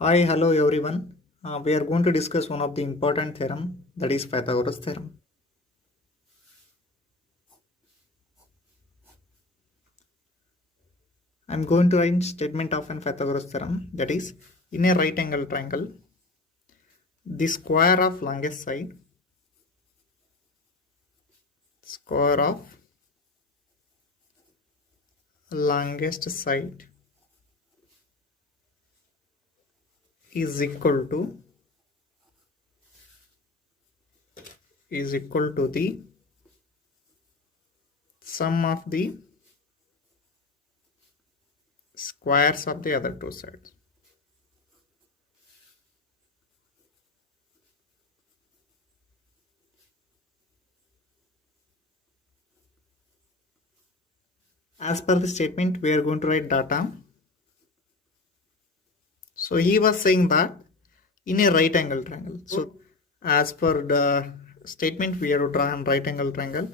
Hi, hello everyone. We are going to discuss one of the important theorem, that is Pythagoras theorem. I am going to write statement of an Pythagoras theorem, that is, in a right angle triangle, the square of longest side is equal to the sum of the squares of the other two sides. As per the statement, we are going to write data. So he was saying that in a right angle triangle. So as per the statement, we have to draw a right angle triangle.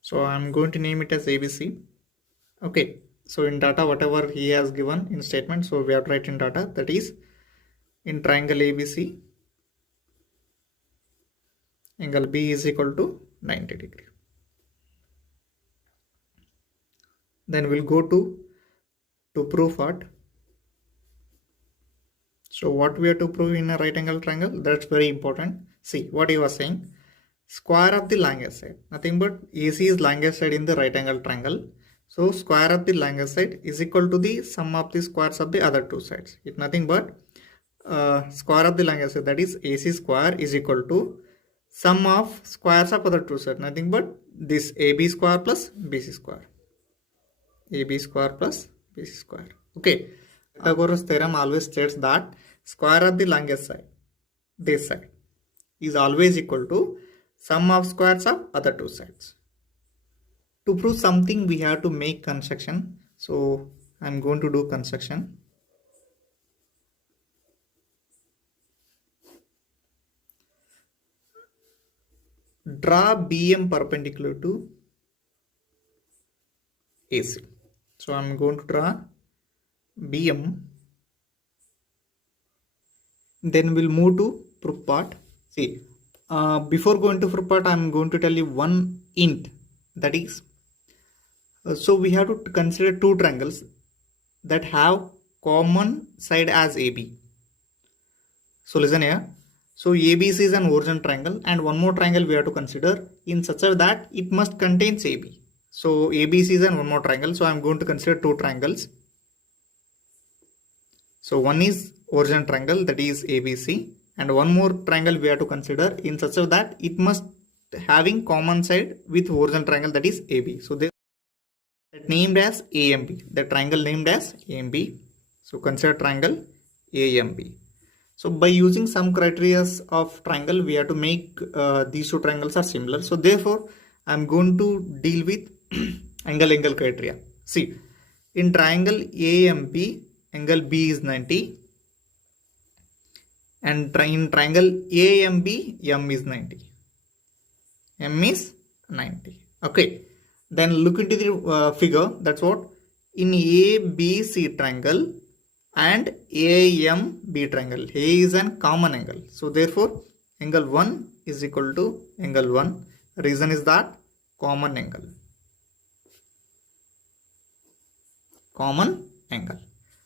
So I'm going to name it as ABC. Okay. So in data, whatever he has given in statement, so we have to write in data, that is in triangle ABC, angle B is equal to 90 degree. Then we'll go to prove what. So what we have to prove in a right angle triangle, that's very important. See what he was saying. Square of the longest side, nothing but AC is longest side in the right angle triangle. So square of the longest side is equal to the sum of the squares of the other two sides. It's nothing but square of the longest side, that is AC square, is equal to sum of squares of other two sides, nothing but this AB square plus BC square. AB square plus BC square. Okay. Pythagoras theorem always states that square of the longest side, this side, is always equal to sum of squares of other two sides. To prove something, we have to make construction. So I'm going to do construction. Draw BM perpendicular to AC. So I'm going to draw BM. Then we'll move to proof part. See, before going to proof part, I'm going to tell you one int, that is, so we have to consider two triangles that have common side as AB. So listen here. So ABC is an origin triangle, and one more triangle we have to consider in such a that it must contain AB. So ABC is an one more triangle. So I'm going to consider two triangles. So one is origin triangle, that is ABC, and one more triangle we have to consider in such a that it must having common side with origin triangle, that is AB. So they named as AMB, the triangle named as AMB. So consider triangle AMB. So by using some criteria of triangle, we have to make these two triangles are similar. So therefore, I'm going to deal with angle criteria. See, in triangle AMB, angle B is 90, and in triangle AMB, M is 90. M is 90. Okay. Then look into the figure. That's what in ABC triangle and AMB triangle, A is an common angle. So therefore, angle 1 is equal to angle 1. Reason is that common angle. Common angle.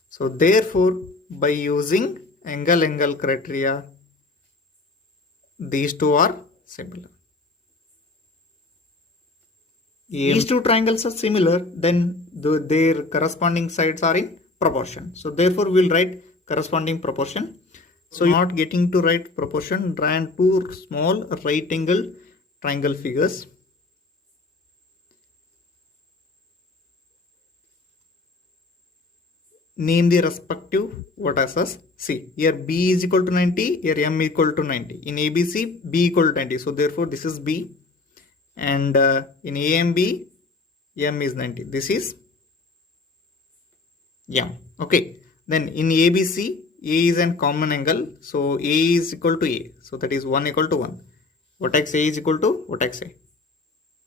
So therefore, by using angle criteria, these two are similar. These two triangles are similar, then their corresponding sides are in proportion. So therefore, we'll write corresponding proportion. So you're not getting to write proportion, draw two small right angle triangle figures. Name the respective vertices. See, here B is equal to 90, here M equal to 90. In ABC, B equal to 90. So therefore, this is B. And in AMB, M is 90. This is M. Okay. Then in ABC, A is a common angle. So A is equal to A. So that is 1 equal to 1. Vertex A is equal to vertex A.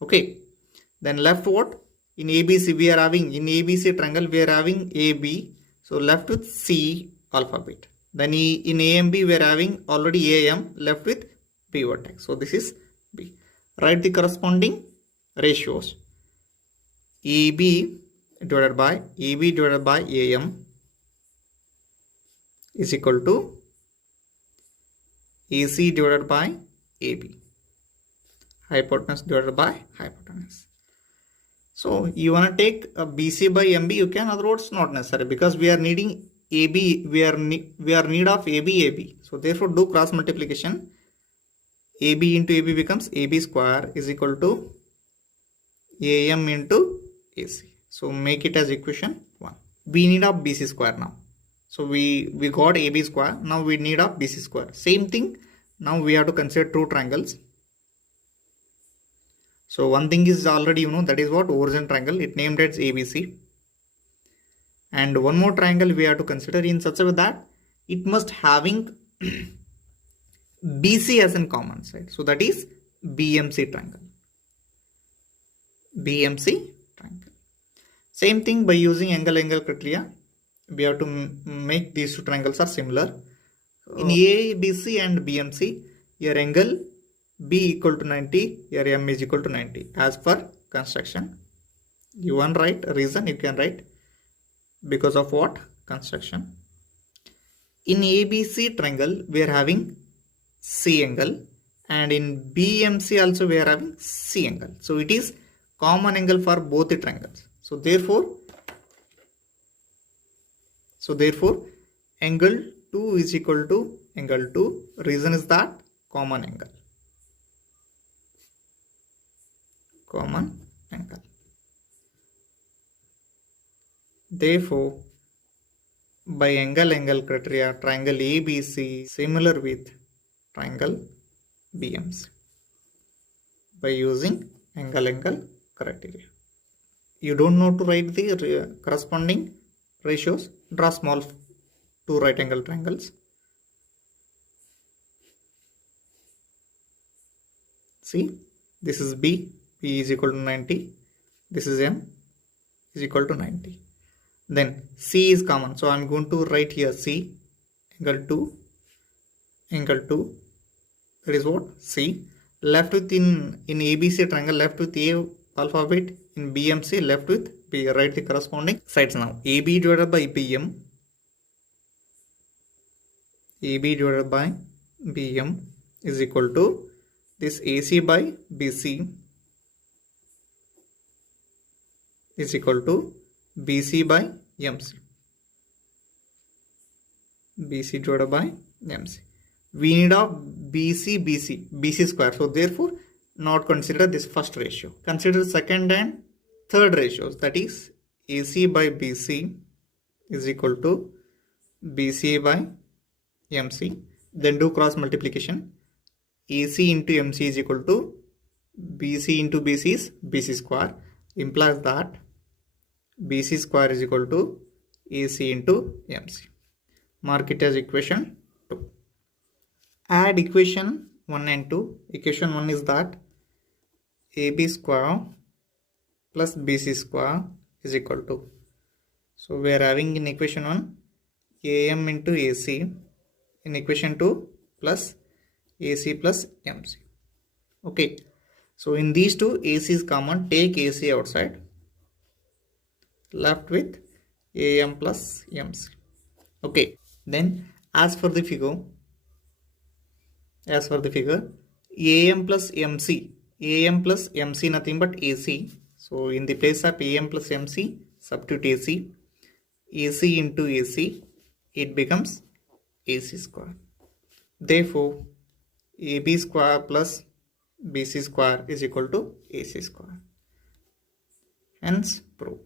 Okay. Then left what? In ABC we are having, in ABC triangle we are having AB. So left with C alphabet. Then in AMB we are having already AM, left with B vertex. So this is B. Write the corresponding ratios. AB divided by AM is equal to AC divided by AB. Hypotenuse divided by hypotenuse. So you want to take a BC by MB, you can, otherwise not necessary, because we are needing AB, we are need of AB. So therefore do cross multiplication. AB into AB becomes AB square is equal to AM into AC. So make it as equation 1. We need of BC square now. So we got AB square. Now we need of BC square. Same thing. Now we have to consider two triangles. So one thing is already that is what? Origin triangle. It named as ABC. And one more triangle we have to consider in such a way that it must having BC as in common side. So that is BMC triangle. BMC triangle. Same thing by using angle criteria. We have to make these two triangles are similar. In ABC and BMC, your angle B equal to 90, your M is equal to 90 as per construction. You want to write a reason, you can write because of what? Construction. In ABC triangle, we are having C angle, and in BMC also we are having C angle. So it is common angle for both the triangles. So therefore angle 2 is equal to angle 2. Reason is that common angle. Common angle. Therefore, by angle criteria, triangle ABC similar with triangle BMC by using angle criteria. You don't know to write the corresponding ratios. Draw small two right angle triangles. See, this is B is equal to 90. This is M is equal to 90. Then C is common. So I am going to write here C, angle 2. That is what? C. Left with in ABC triangle, left with A alphabet. In BMC, left with B. Write the corresponding sides now. AB divided by BM. AB divided by BM is equal to this AC by BC is equal to BC by MC. BC divided by MC. We need a BC square. So therefore, not consider this first ratio. Consider second and third ratios. That is AC by BC is equal to BC by MC. Then do cross multiplication. AC into MC is equal to BC into BC is BC square. Implies that BC square is equal to AC into MC. Mark it as equation 2. Add equation 1 and 2. Equation 1 is that AB square plus BC square is equal to. So we are having in equation 1 AM into AC. In equation 2 plus AC plus MC. Okay. So in these two, AC is common. Take AC outside. Left with AM plus MC. Okay. Then as for the figure, AM plus MC nothing but AC. So in the place of AM plus MC, substitute AC. AC into AC, it becomes AC square. Therefore, AB square plus BC square is equal to AC square. Hence, proof.